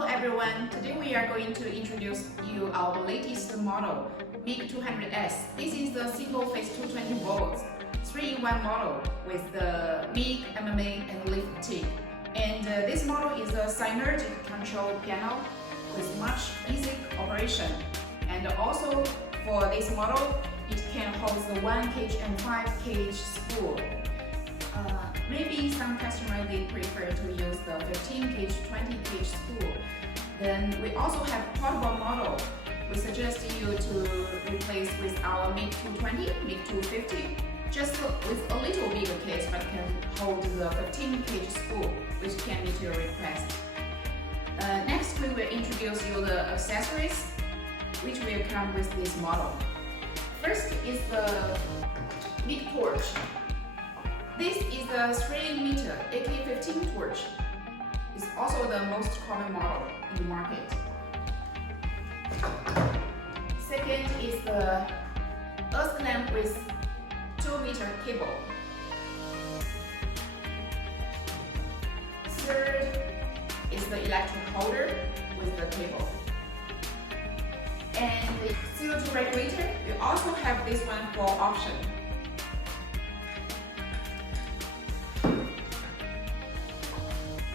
Hello everyone, today we are going to introduce you our latest model, MIG200S. This is the single phase 220 volts, 3-in-1 model with the MIG, MMA and lift TIG. And this model is a Synergic control panel with much easy operation. And also for this model, it can hold the 1 kg and 5 kg spool. Maybe some customers they prefer to use the 15 kg, 20 kg spool. Then we also have portable model. We suggest you to replace with our MIG220, MIG250, just with a little bigger case, but can hold the 15 kg spool, which can meet your request. Next, we will introduce you the accessories, which will come with this model. First is the MIG torch. This is the 3-meter AK-15 torch. It's also the most common model in the market. Second is the earth lamp with 2-meter cable. Third is the electric holder with the cable. And the CO2 regulator, we also have this one for option.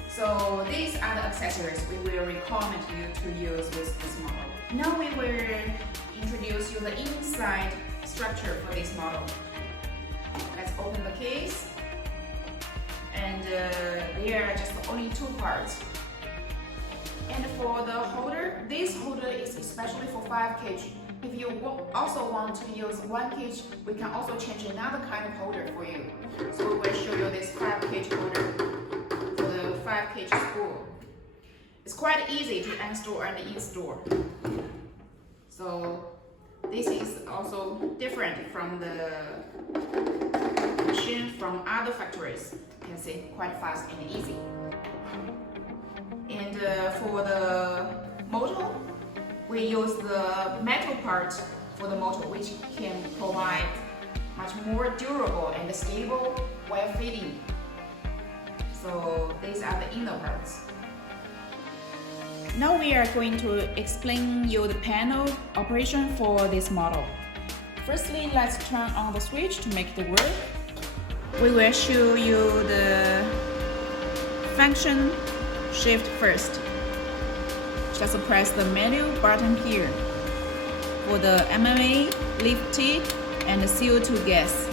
So these are the accessories we will recommend you to use with this model. Now we will introduce you the inside structure for this model. Let's open the case. And there are just only 2 parts. And for the holder, this holder is especially for 5 kg. If you also want to use 1 kg, we can also change another kind of holder for you. So we will show you this 5 kg holder. 5 kg spool. It's quite easy to install and install. So this is also different from the machine from other factories. You can see quite fast and easy. And for the motor, we use the metal part for the motor, which can provide much more durable and stable while fitting. So these are the inner parts. Now we are going to explain you the panel operation for this model. Firstly, let's turn on the switch to make it work. We will show you the function shift first. Just press the menu button here for the MMA, lift TIG, and the CO2 gas.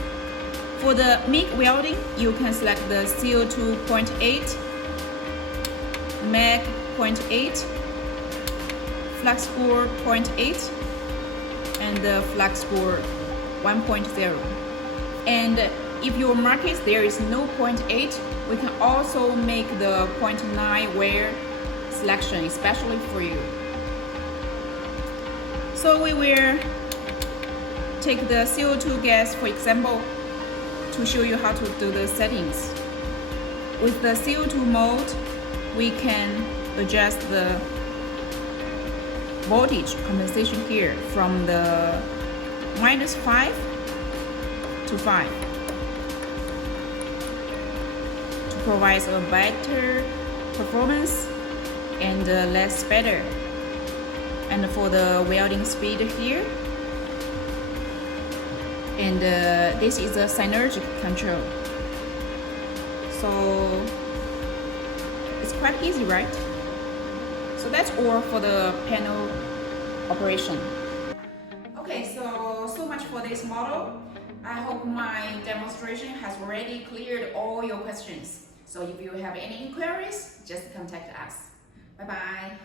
For the MIG welding, you can select the CO2 0.8, MIG 0.8, flux score 0.8, and the flux score 1.0. And if your market there is no 0.8, we can also make the 0.9 wear selection, especially for you. So we will take the CO2 gas, for example, to show you how to do the settings. With the CO2 mode, we can adjust the voltage compensation here from the -5 to 5 to provide a better performance and less spatter. And for the welding speed here, and this is a Synergic control. So it's quite easy, right? So that's all for the panel operation. Okay, so much for this model. I hope my demonstration has already cleared all your questions. So if you have any inquiries, just contact us. Bye bye.